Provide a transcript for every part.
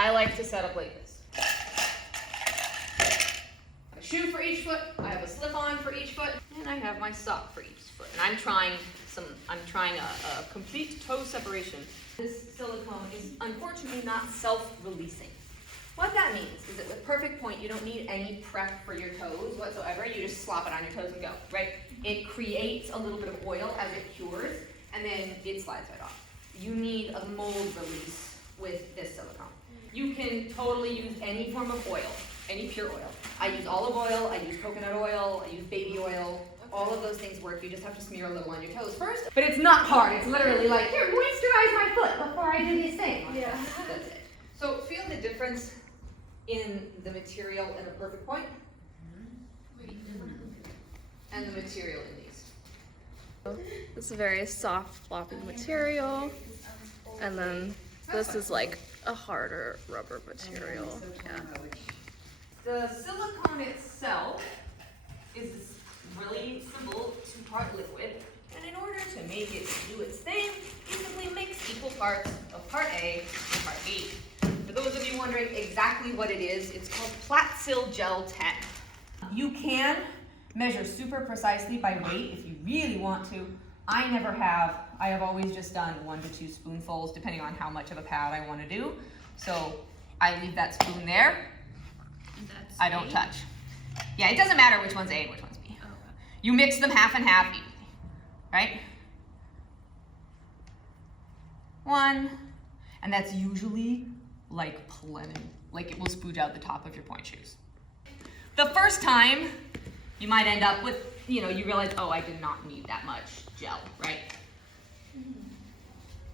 I like to set up like this. A shoe for each foot, I have a slip-on for each foot, and I have my sock for each foot. And I'm trying a complete toe separation. This silicone is unfortunately not self-releasing. What that means is that with Perfect Pointe, you don't need any prep for your toes whatsoever. You just slop it on your toes and go, right? It creates a little bit of oil as it cures, and then it slides right off. You need a mold release with this silicone. You can totally use any form of oil, any pure oil. I use olive oil, I use coconut oil, I use baby oil. All of those things work. You just have to smear a little on your toes first. But it's not hard. It's literally like, here, moisturize my foot before I do these things. Yeah. That's it. So feel the difference in the material in a Perfect Pointe and the material in these. This is a very soft, floppy material, and then this is like a harder rubber material. Yeah. The silicone itself is really simple two-part liquid, and in order to make it do its thing, you simply mix equal parts of part A and part B. For those of you wondering exactly what it is, it's called Platsil Gel 10. You can measure super precisely by weight if you really want to. I never have. I have always just done 1 to 2 spoonfuls, depending on how much of a pad I want to do. So I leave that spoon there. That's I don't touch. Yeah, it doesn't matter which one's A and which one's B. Oh, okay. You mix them half and half evenly, right? 1, and that's usually like plenty. Like it will spooge out the top of your pointe shoes. The first time, you might end up with, you realize, oh, I did not need that much gel, right?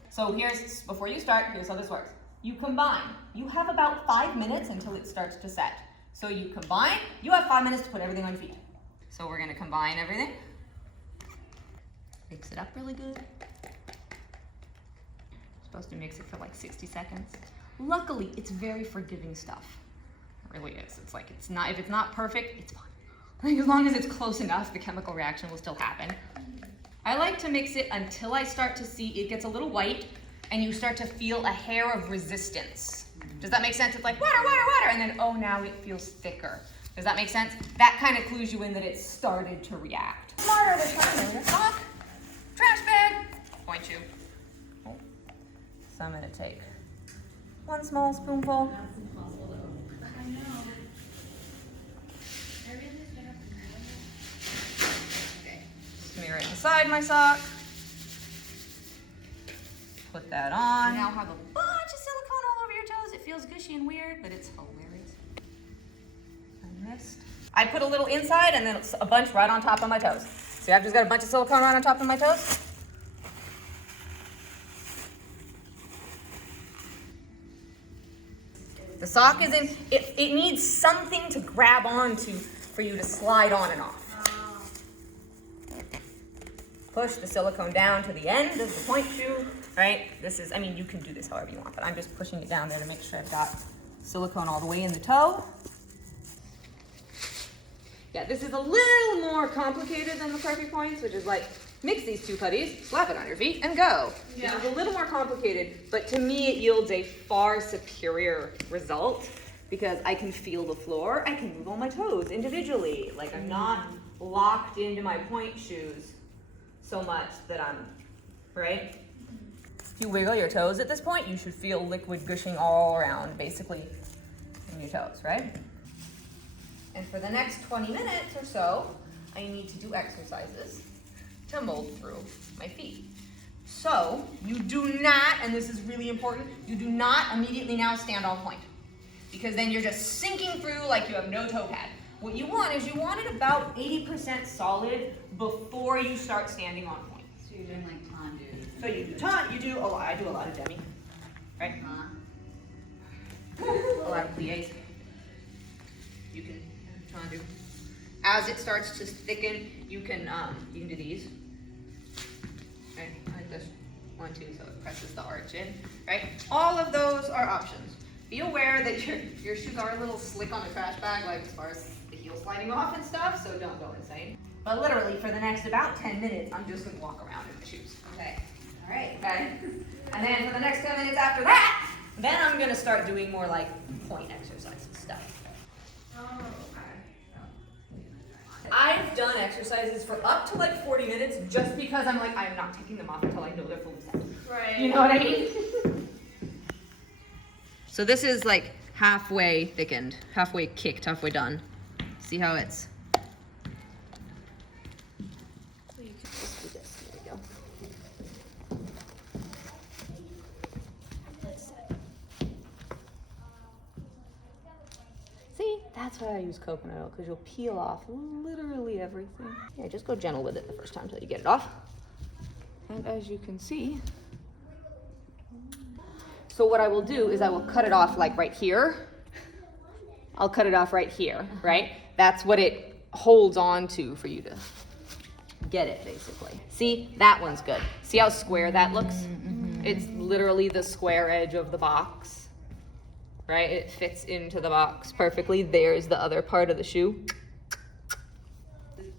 So before you start, here's how this works. You combine. You have about 5 minutes until it starts to set. So you combine, you have 5 minutes to put everything on your feet. So we're gonna combine everything. Mix it up really good. Supposed to mix it for like 60 seconds. Luckily, it's very forgiving stuff. It really is. It's like, if it's not perfect, it's fine. Like, as long as it's close enough, the chemical reaction will still happen. I like to mix it until I start to see it gets a little white and you start to feel a hair of resistance. Does that make sense? It's like water, water, water, and then, oh, now it feels thicker. Does that make sense? That kind of clues you in that it started to react. Smarter this time. Your sock, trash bag, pointe shoe. Oh. So I'm gonna take 1 small spoonful. That's impossible though. I know. Okay. Smear it inside my sock. Put that on. You now have a bunch of silicone all over your toes. It feels gushy and weird, but it's hilarious. I missed. I put a little inside and then a bunch right on top of my toes. See, I've just got a bunch of silicone right on top of my toes. The sock is in, it needs something to grab onto for you to slide on and off. Push the silicone down to the end of the pointe shoe, right? You can do this however you want, but I'm just pushing it down there to make sure I've got silicone all the way in the toe. Yeah, this is a little more complicated than the Perfect Pointes, which is like, mix these 2 putties, slap it on your feet, and go. Yeah. This is a little more complicated, but to me it yields a far superior result because I can feel the floor, I can move all my toes individually. Like, I'm not locked into my pointe shoes so much that I'm, right? If you wiggle your toes at this point, you should feel liquid gushing all around, basically, in your toes, right? And for the next 20 minutes or so, I need to do exercises to mold through my feet. So, you do not, and this is really important, you do not immediately now stand on pointe, because then you're just sinking through like you have no toe pad. What you want is you want it about 80% solid before you start standing on pointe. So you're doing like tendu. So you do taunt, I do a lot of demi, right? A lot of pliés. You can tendu. As it starts to thicken, you can do these. Right, like this 1, 2, so it presses the arch in, right? All of those are options. Be aware that your shoes are a little slick on the trash bag, like as far as the heel sliding off and stuff, so don't go insane. But literally for the next about 10 minutes, I'm just gonna walk around in the shoes. Okay. All right, okay. And then for the next 10 minutes after that, Then I'm gonna start doing more like point exercises stuff. I've done exercises for up to like 40 minutes just because I'm like, I'm not taking them off until I know they're fully set. Right. You know what I mean? So this is like halfway thickened, halfway kicked, halfway done. See how it's. So you can just do this. There we go. See, that's why I use coconut oil, because you'll peel off literally everything. Yeah, just go gentle with it the first time until you get it off. And as you can see, so what I will do is I will cut it off like right here. I'll cut it off right here, right? That's what it holds on to for you to get it, basically. See, that one's good. See how square that looks? It's literally the square edge of the box, right? It fits into the box perfectly. There's the other part of the shoe.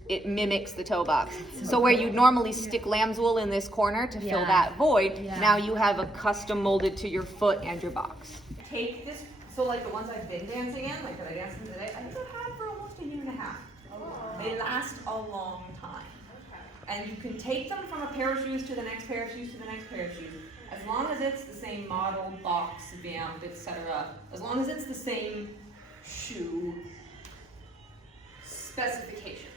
It mimics the toe box. So where you'd normally stick lamb's wool in this corner to fill that void, now you have a custom molded to your foot and your box. Take this, so like the ones I've been dancing in, like that I danced in today, I think I've had for almost 1.5 years. They last a long time. And you can take them from a pair of shoes to the next pair of shoes to the next pair of shoes, as long as it's the same model, box, vamp, etc. As long as it's the same shoe specification.